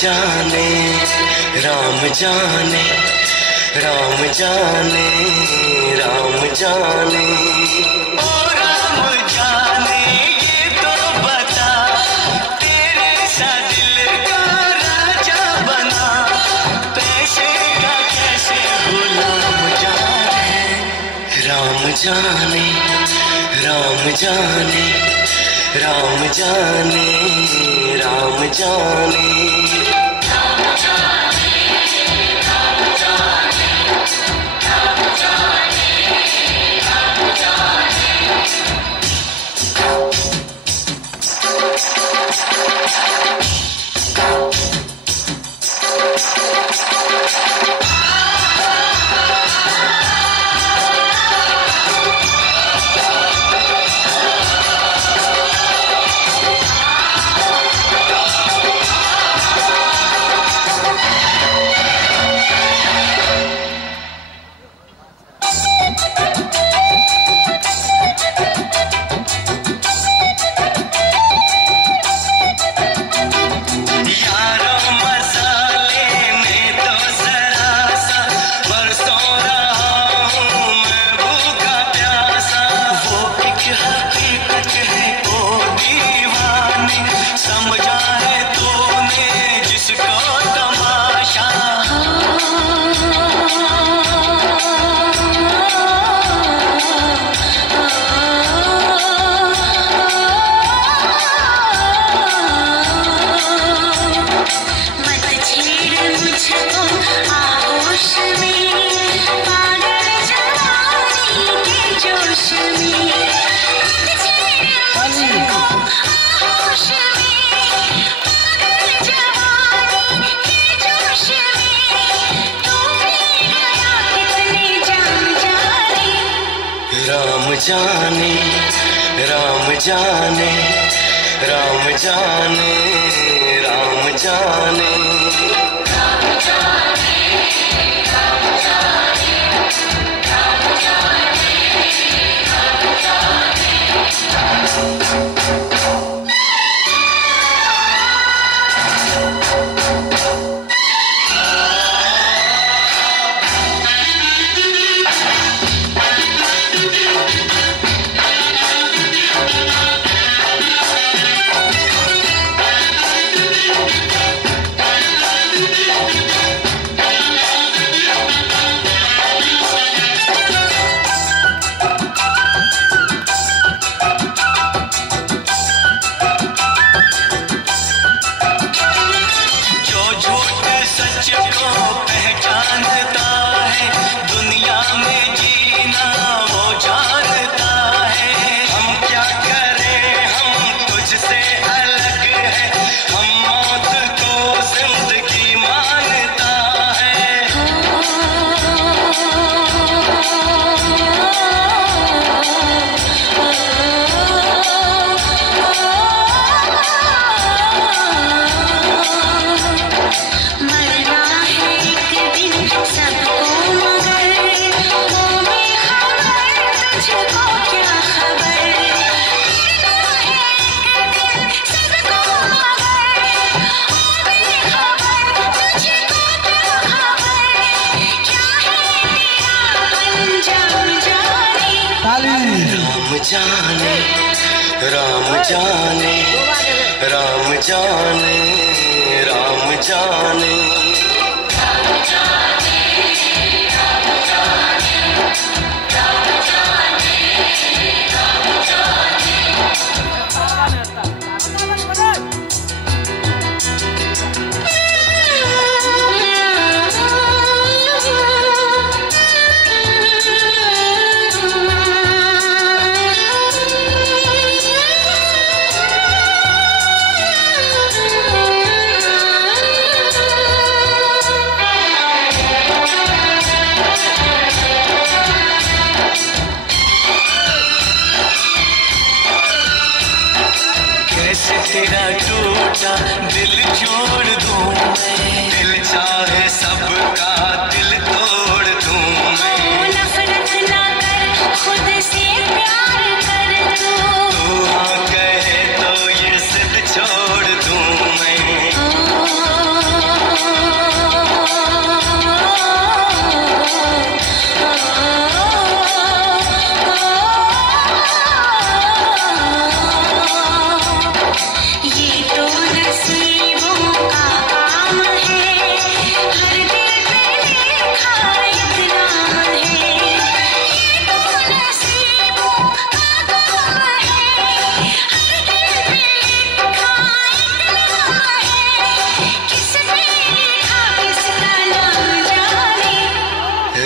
जाने, राम जाने, राम जाने, राम जाने। ओ राम जाने ये तो बता, तेरे सा दिल का राजा बना, पैसे का कैसे गुलाम जाने। राम जाने, राम जाने, राम जाने, राम जाने। जाने, राम जाने, राम जाने, राम जाने। जाने, राम जाने, राम जाने, राम जाने।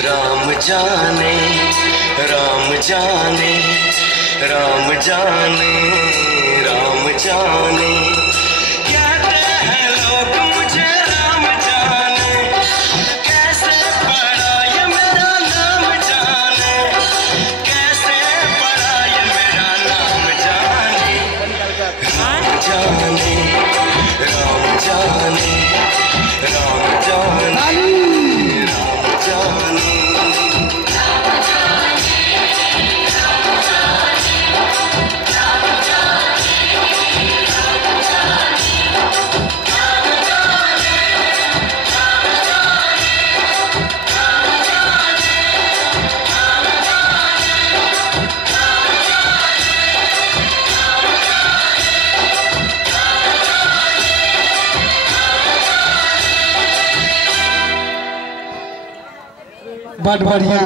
राम जाने, राम जाने, राम जाने, राम जाने। कहते हैं लोग मुझे राम जाने, कैसे पड़ा ये मेरा नाम जाने, कैसे पड़ा ये मेरा नाम जाने। राम जाने, राम जाने, राम जाने, राम जाने। बहुत बढ़िया।